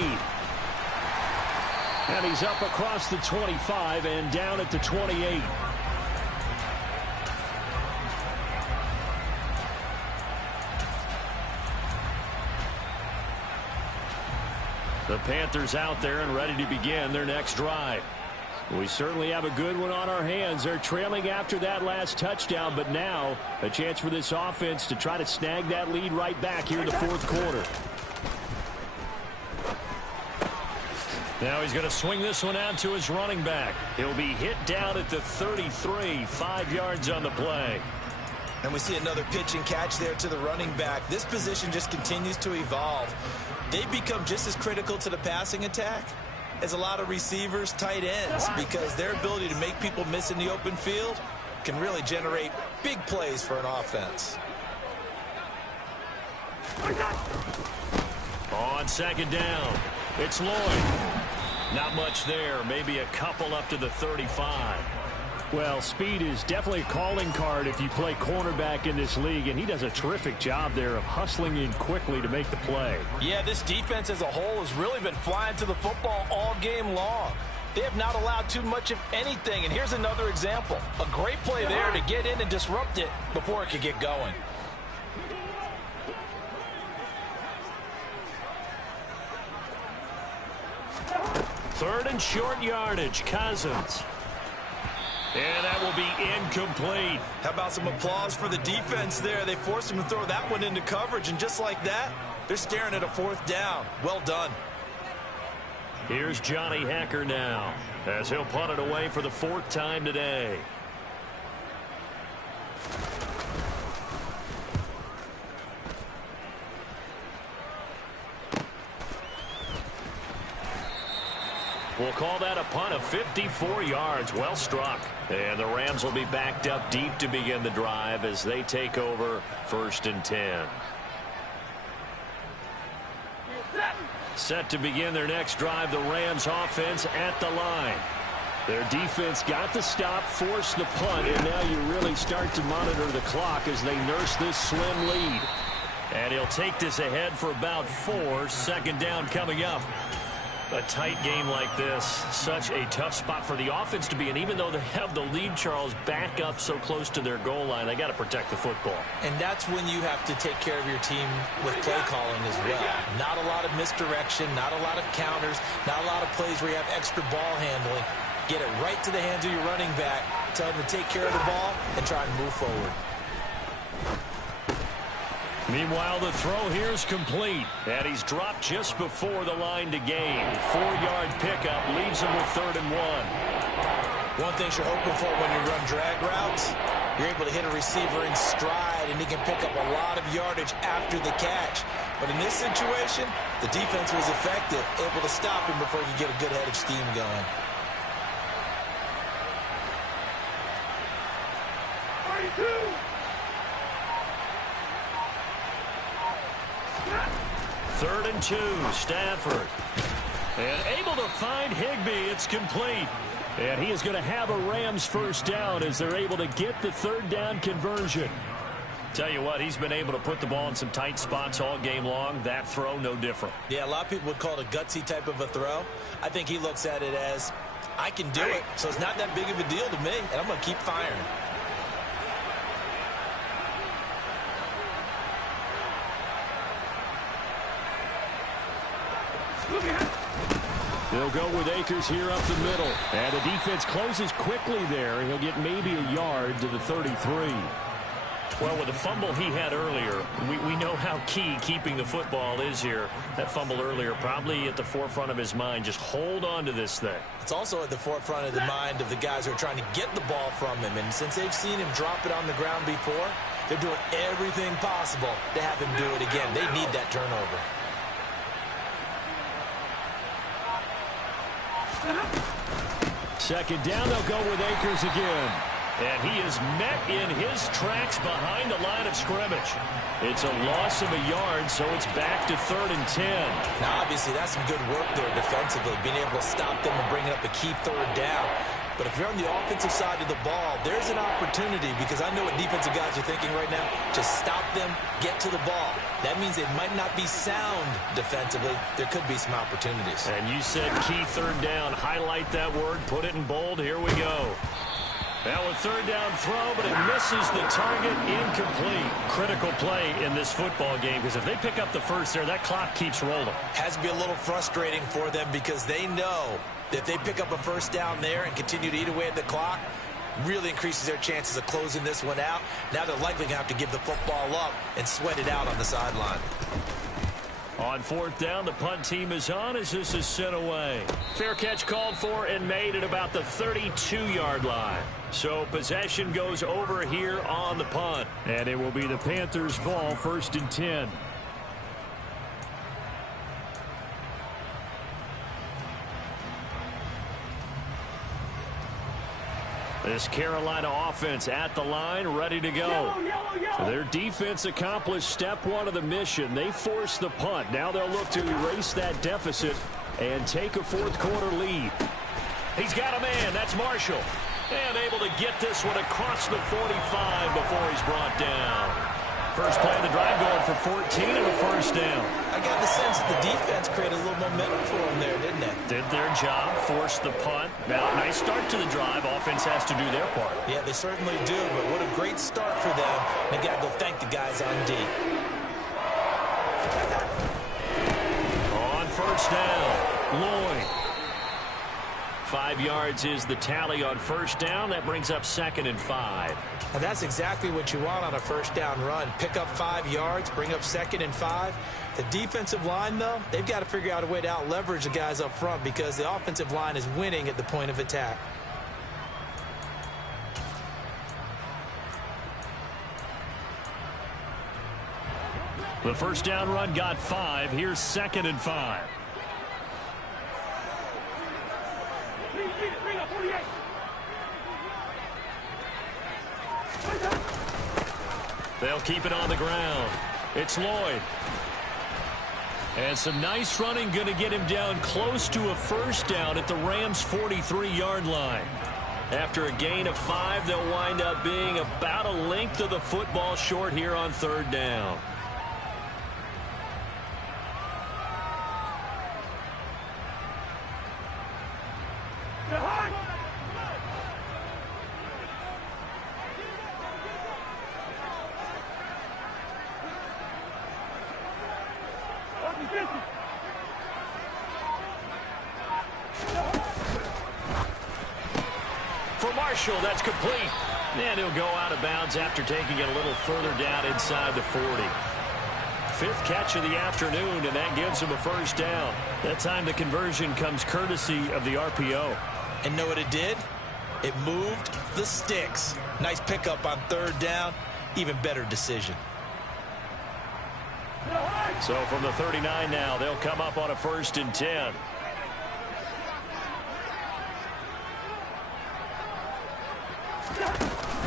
And he's up across the 25 and down at the 28. The Panthers out there and ready to begin their next drive. We certainly have a good one on our hands. They're trailing after that last touchdown, but now a chance for this offense to try to snag that lead right back here in the 4th quarter. Now he's going to swing this one out to his running back. He'll be hit down at the 33, 5 yards on the play. And we see another pitch and catch there to the running back. This position just continues to evolve. They've become just as critical to the passing attack as a lot of receivers, tight ends, because their ability to make people miss in the open field can really generate big plays for an offense. On second down, it's Lloyd. Not much there, maybe a couple up to the 35. Well, speed is definitely a calling card if you play cornerback in this league, and he does a terrific job there of hustling in quickly to make the play. Yeah, this defense as a whole has really been flying to the football all game long. They have not allowed too much of anything, and here's another example. A great play there to get in and disrupt it before it could get going. Third and short yardage, Cousins. And that will be incomplete. How about some applause for the defense there? They forced him to throw that one into coverage, and just like that, they're staring at a fourth down. Well done. Here's Johnny Hekker now, as he'll punt it away for the fourth time today. We'll call that a punt of 54 yards. Well struck. And the Rams will be backed up deep to begin the drive as they take over 1st and 10. Set to begin their next drive, the Rams offense at the line. Their defense got the stop, forced the punt, and now you really start to monitor the clock as they nurse this slim lead. And he'll take this ahead for about 4. Second down coming up. A tight game like this, such a tough spot for the offense to be in. Even though they have the lead, Charles, back up so close to their goal line, they got to protect the football. And that's when you have to take care of your team with play calling as well. Not a lot of misdirection, not a lot of counters, not a lot of plays where you have extra ball handling. Get it right to the hands of your running back, tell them to take care of the ball, and try and move forward. Meanwhile, the throw here is complete, and he's dropped just before the line to gain. 4-yard pickup leaves him with 3rd and 1. One thing you're hoping for when you run drag routes, you're able to hit a receiver in stride, and he can pick up a lot of yardage after the catch. But in this situation, the defense was effective, able to stop him before he could get a good head of steam going. Third and 2, Stafford. And able to find Higbee. It's complete. And he is going to have a Rams first down as they're able to get the 3rd down conversion. Tell you what, he's been able to put the ball in some tight spots all game long. That throw, no different. Yeah, a lot of people would call it a gutsy type of a throw. I think he looks at it as, I can do it, so it's not that big of a deal to me, and I'm going to keep firing. They'll go with Akers here up the middle. And the defense closes quickly there. He'll get maybe a yard to the 33. Well, with the fumble he had earlier, we know how key keeping the football is here. That fumble earlier probably at the forefront of his mind. Just hold on to this thing. It's also at the forefront of the mind of the guys who are trying to get the ball from him. And since they've seen him drop it on the ground before, they're doing everything possible to have him do it again. They need that turnover. Second down, they'll go with Akers again. And he is met in his tracks behind the line of scrimmage. It's a loss of a yard, so it's back to 3rd and 10. Now, obviously, that's some good work there defensively, being able to stop them and bringing up a key 3rd down. But if you're on the offensive side of the ball, there's an opportunity, because I know what defensive guys are thinking right now. Just stop them, get to the ball. That means they might not be sound defensively. There could be some opportunities. And you said key 3rd down. Highlight that word, put it in bold. Here we go. Now a 3rd down throw, but it misses the target, incomplete. Critical play in this football game, because if they pick up the first there, that clock keeps rolling. Has to be a little frustrating for them, because they know that if they pick up a first down there and continue to eat away at the clock, really increases their chances of closing this one out. Now they're likely going to have to give the football up and sweat it out on the sideline. On 4th down, the punt team is on as this is sent away. Fair catch called for and made at about the 32-yard line. So possession goes over here on the punt. And it will be the Panthers' ball, 1st and 10. This Carolina offense at the line, ready to go. Their defense accomplished step one of the mission. They forced the punt. Now they'll look to erase that deficit and take a fourth-quarter lead. He's got a man. That's Marshall. And able to get this one across the 45 before he's brought down. First play of the drive going for 14 and a first down. I got the sense that the defense created a little momentum for them there, didn't they? Did their job, forced the punt. Now, nice start to the drive. Offense has to do their part. Yeah, they certainly do, but what a great start for them. They got to go thank the guys on D. On first down, Lloyd. 5 yards is the tally on first down. That brings up 2nd and 5. And that's exactly what you want on a first down run. Pick up 5 yards, bring up 2nd and 5. The defensive line, though, they've got to figure out a way to out-leverage the guys up front because the offensive line is winning at the point of attack. The first down run got 5. Here's 2nd and 5. They'll keep it on the ground. It's Lloyd. And some nice running, going to get him down close to a first down at the Rams' 43-yard line. After a gain of 5, they'll wind up being about a length of the football short here on 3rd down. For Marshall, that's complete. And he'll go out of bounds after taking it a little further down inside the 40. 5th catch of the afternoon, and that gives him a first down. That time the conversion comes courtesy of the RPO. And know what it did? It moved the sticks. Nice pickup on 3rd down. Even better decision. So from the 39 now, they'll come up on a 1st and 10.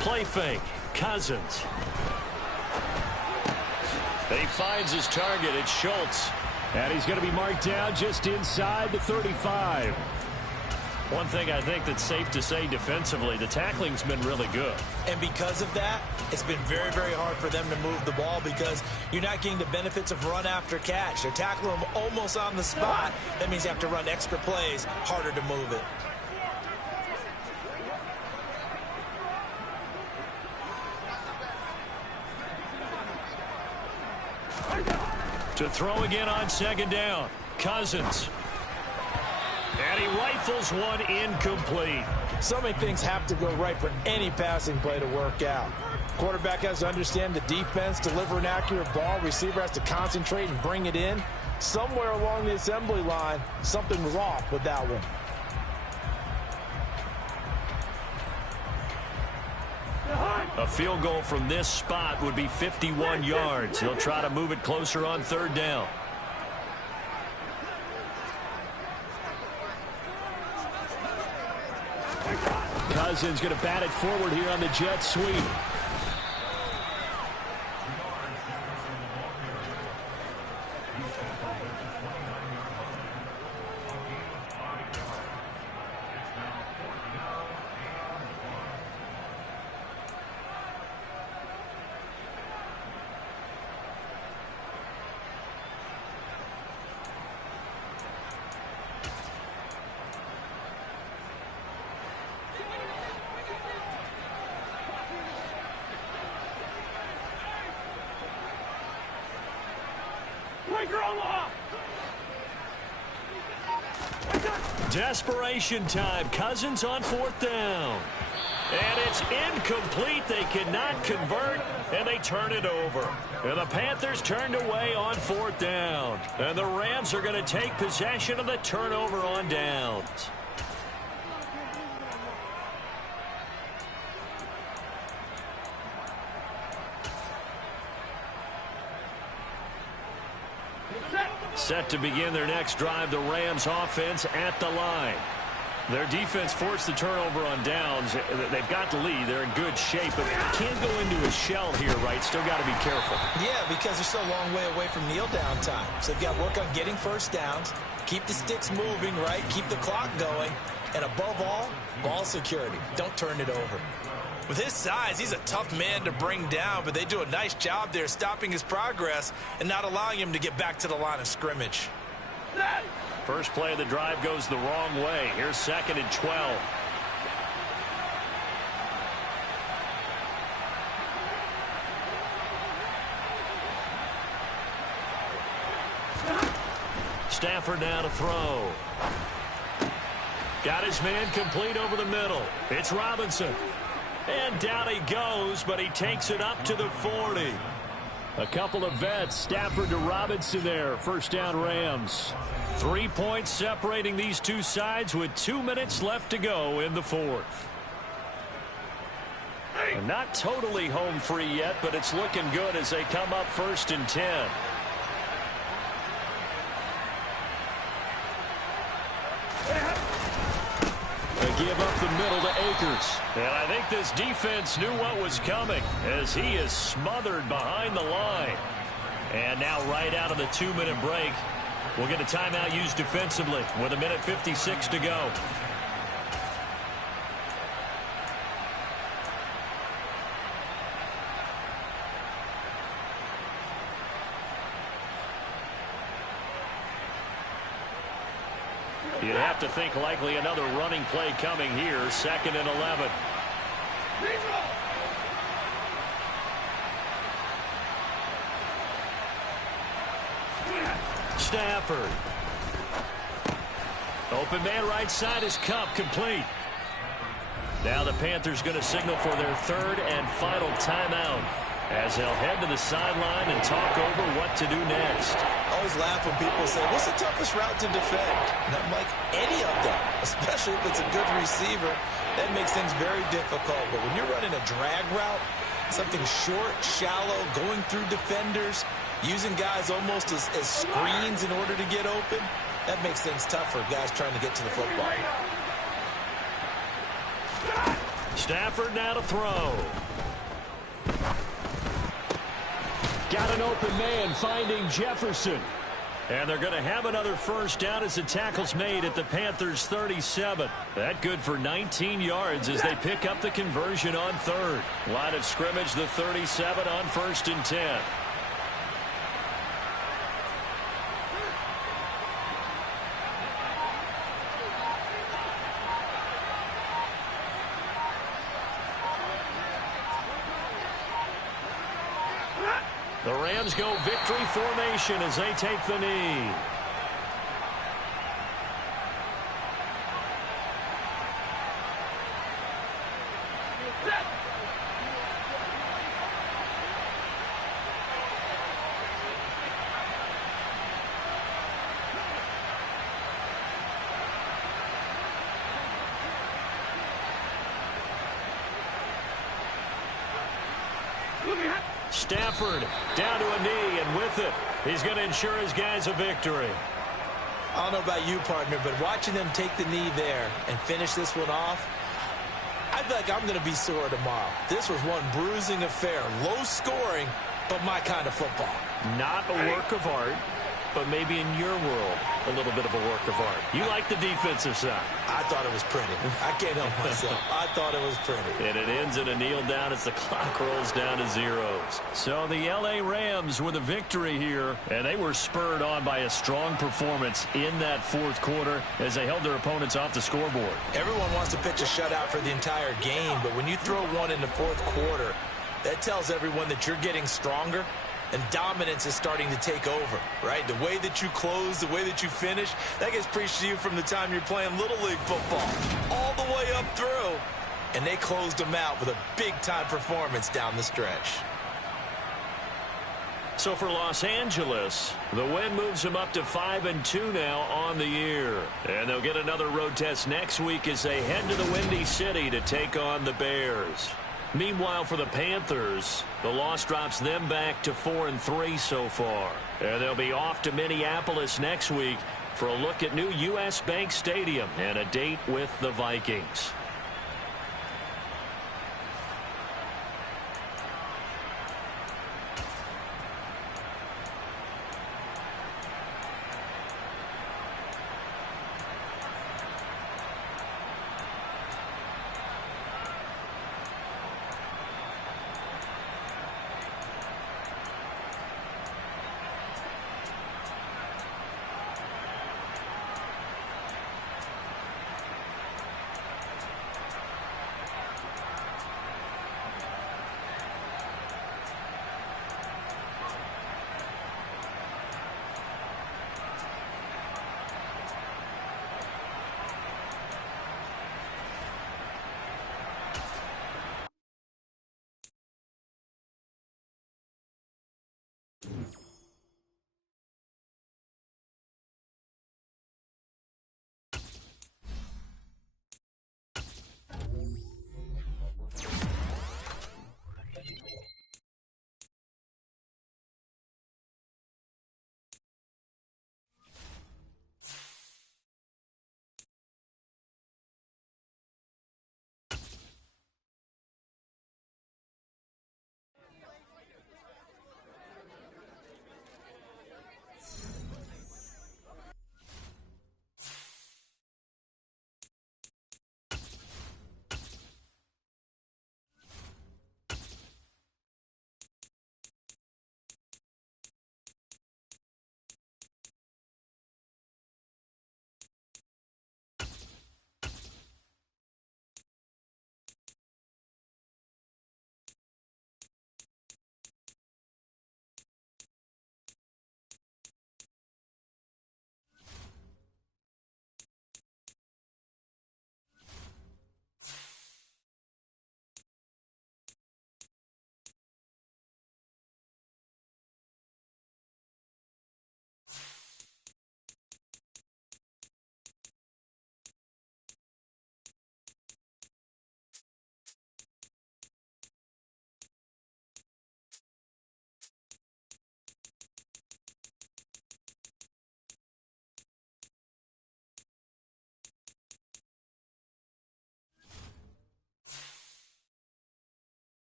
Play fake. Cousins. He finds his target. It's Schultz. And he's going to be marked down just inside the 35. One thing I think that's safe to say defensively, the tackling's been really good. And because of that, it's been very, very hard for them to move the ball because you're not getting the benefits of run after catch. They're tackling them almost on the spot. That means you have to run extra plays, harder to move it. To throw again on 2nd down. Cousins. And he rifles one incomplete. So many things have to go right for any passing play to work out. Quarterback has to understand the defense, deliver an accurate ball. Receiver has to concentrate and bring it in. Somewhere along the assembly line, something was off with that one. A field goal from this spot would be 51 yards. He'll try to move it closer on 3rd down. Cousins going to bat it forward here on the jet sweep. Desperation time. Cousins on 4th down. And it's incomplete. They cannot convert, and they turn it over. And the Panthers turned away on 4th down. And the Rams are going to take possession of the turnover on downs. Set to begin their next drive, the Rams offense at the line. Their defense forced the turnover on downs. They've got the lead. They're in good shape, but can't go into a shell here, right? Still got to be careful. Yeah, because they're still a long way away from kneel down time. So they've got to work on getting first downs, keep the sticks moving, right? Keep the clock going. And above all, ball security. Don't turn it over. With his size, he's a tough man to bring down, but they do a nice job there stopping his progress and not allowing him to get back to the line of scrimmage. First play of the drive goes the wrong way. Here's 2nd and 12. Stafford now to throw. Got his man complete over the middle. It's Robinson. And down he goes, but he takes it up to the 40. A couple of vets, Stafford to Robinson there. First down, Rams. 3 points separating these two sides with 2 minutes left to go in the fourth. And not totally home free yet, but it's looking good as they come up 1st and 10. They give up the middle to Akers. And I think this defense knew what was coming as he is smothered behind the line. And now right out of the 2-minute break, we'll get a timeout used defensively with 1:56 to go. You'd have to think likely another running play coming here. 2nd and 11. Stafford. Open man right side is Kupp, complete. Now the Panthers going to signal for their 3rd and final timeout as they'll head to the sideline and talk over what to do next. I always laugh when people say, what's the toughest route to defend? And I'm like, any of them, especially if it's a good receiver. That makes things very difficult. But when you're running a drag route, something short, shallow, going through defenders, using guys almost as screens in order to get open, that makes things tough for guys trying to get to the football. Stafford now to throw. Got an open man finding Jefferson. And they're going to have another first down as the tackle's made at the Panthers' 37. That good for 19 yards as they pick up the conversion on 3rd. Line of scrimmage, the 37 on 1st and 10. The Rams go victory formation as they take the knee. Stafford down to a knee, and with it, he's going to ensure his guys a victory. I don't know about you, partner, but watching them take the knee there and finish this one off, I feel like I'm going to be sore tomorrow. This was one bruising affair. Low scoring, but my kind of football. Not a work of art, but maybe in your world, a little bit of a work of art. You like the defensive side. I thought it was pretty. I can't help myself. I thought it was pretty. And it ends in a kneel down as the clock rolls down to zeros. So the L.A. Rams with a victory here, and they were spurred on by a strong performance in that 4th quarter as they held their opponents off the scoreboard. Everyone wants to pitch a shutout for the entire game, but when you throw one in the 4th quarter, that tells everyone that you're getting stronger. And dominance is starting to take over, right? The way that you close, the way that you finish, that gets preached to you from the time you're playing Little League football all the way up through. And they closed them out with a big-time performance down the stretch. So for Los Angeles, the win moves them up to 5-2 now on the year. And they'll get another road test next week as they head to the Windy City to take on the Bears. Meanwhile, for the Panthers, the loss drops them back to 4-3 so far. And they'll be off to Minneapolis next week for a look at new U.S. Bank Stadium and a date with the Vikings.